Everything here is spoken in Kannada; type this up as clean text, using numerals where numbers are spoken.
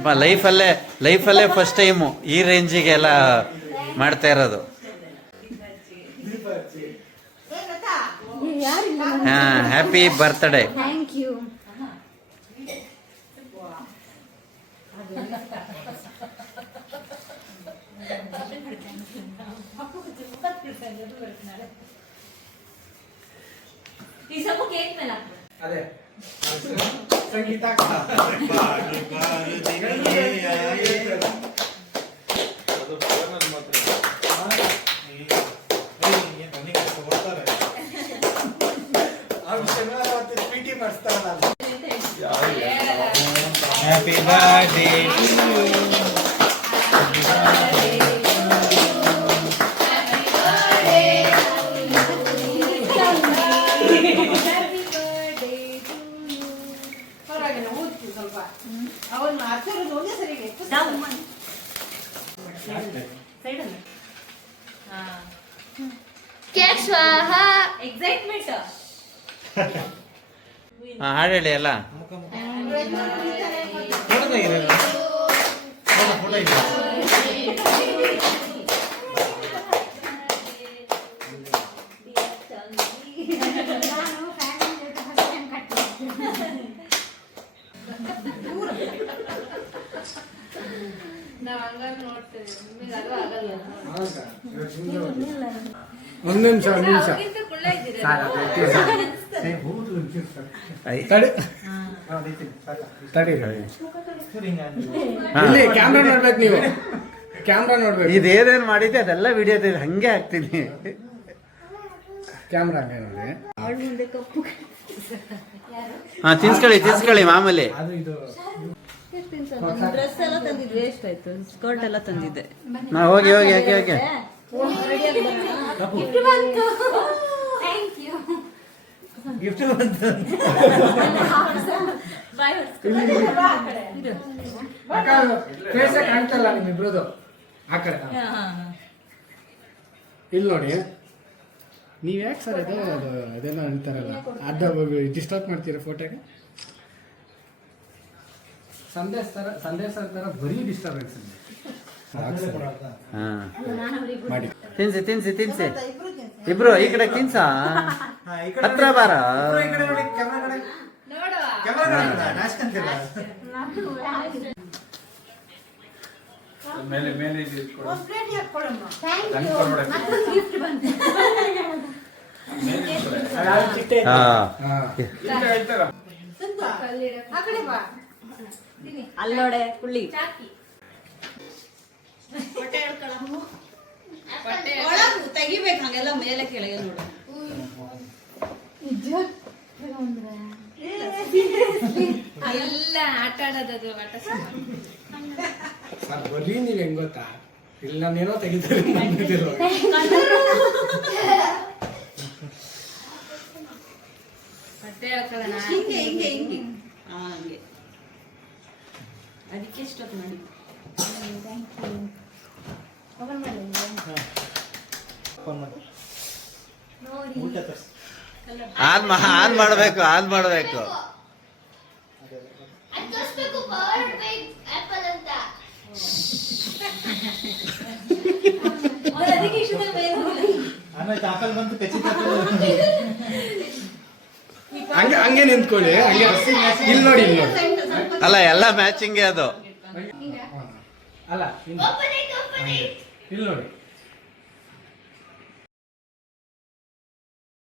ಅಪ್ಪ ಲೈಫಲ್ಲೇ ಫಸ್ಟ್ ಟೈಮು ಈ ರೇಂಜಿಗೆ ಎಲ್ಲ ಮಾಡ್ತಾ ಇರೋದು. ಹಾಂ, ಹ್ಯಾಪಿ ಬರ್ತ್ಡೇ. Thank you. ಈ ಸ್ವಲ್ಪ ಕೇಕ್ ಮೇಲೆ ಅದೇ ಸಂಗೀತ happy birthday to you. Cake ಸ್ವಾಹ. ಎಕ್ಸೈಟ್ಮೆಂಟ್. ಹಾಡು ಹೇಳಿ ಎಲ್ಲ. ಒಂದು ನಿಮಿಷ ಇಲ್ಲಿ ಕ್ಯಾಮ್ರಾ ನೋಡ್ಬೇಕು, ನೀವು ಕ್ಯಾಮ್ರಾ ನೋಡ್ಬೇಕು. ಇದೇನೇನು ಮಾಡಿದ್ದೆ ಅದೆಲ್ಲ ವಿಡಿಯೋ ಹಂಗೆ ಹಾಕ್ತೀನಿ. ಕ್ಯಾಮ್ರಾ ಹಂಗೆ ನೋಡಿ. ಹಾ, ತಿನ್ಸ್ಕೊಳ್ಳಿ ಮಾಮೂಲಿ. ಅದು ಇದು ಡ್ರೆಸ್ ಎಲ್ಲ ತಂದಿದ್ದು ವೇಸ್ಟ್ ಆಯ್ತು. ಸ್ಕರ್ಟ್ ಎಲ್ಲ ತಂದಿದ್ದೆ. ಹೋಗಿ ಯಾಕೆ ಗಿಫ್ಟ್ ಬಂತು. ಫೇಸ್ ಕಾಣ್ತಲ್ಲ ನಿಮ್ಮಿಬ್ರದು ಆ ಕಡೆ. ಇಲ್ಲಿ ನೋಡಿ, ನೀವ್ ಯಾಕೆ ಸರ್ ಅದೇನೋ ಅಂತಾರಲ್ಲ, ಡಿಸ್ಟರ್ಬ್ ಮಾಡ್ತೀರಾ ಫೋಟೋಗೆ? ಸಂದೇಶ ತರ ಬರೀ ಡಿಸ್ಟರ್ಬೆನ್ಸ್ ಮಾಡಿ. ತಿನ್ಸಿ ಇಬ್ರು ಈ ಕಡೆ ತಿನ್ಸ. ಹತ್ರ ಬಾರ. ಅಲ್ಲೋಡೆ ಕುಳ್ಳಿ ತೆಗಿಬೇಕು. ಹಂಗೆಲ್ಲ ಮೇಲೆ ಕೆಳಗೆ ನೋಡು. ಎಲ್ಲ ಆಟ ಆಡೋದು ಆಟ. ಬರೀ ನೀವ್ ಹೆಂಗ್ ಗೊತ್ತಾ, ಇಲ್ಲಿ ನಾನೇನೋ ತೆಗಿತಾರೆ. ಬಟ್ಟೆ ಹೇಳ್ಕೊಳ್ಳೋಣ. ಹಿಂಗೆ ಹಂಗೆ ಅದಕ್ಕೆ ಎಷ್ಟೊತ್ತು ಮಾಡಿ. ಆನ್ ಮಾಡಬೇಕು. ಹಂಗೆ ನಿಂತ್ಕೊಳ್ಳಿ. ಇಲ್ಲಿ ನೋಡಿ, ಅಲ್ಲ, ಎಲ್ಲ ಮ್ಯಾಚಿಂಗ್ ಅದು. ಅಲ್ಲ ಇಲ್ಲಿ ನೋಡಿ.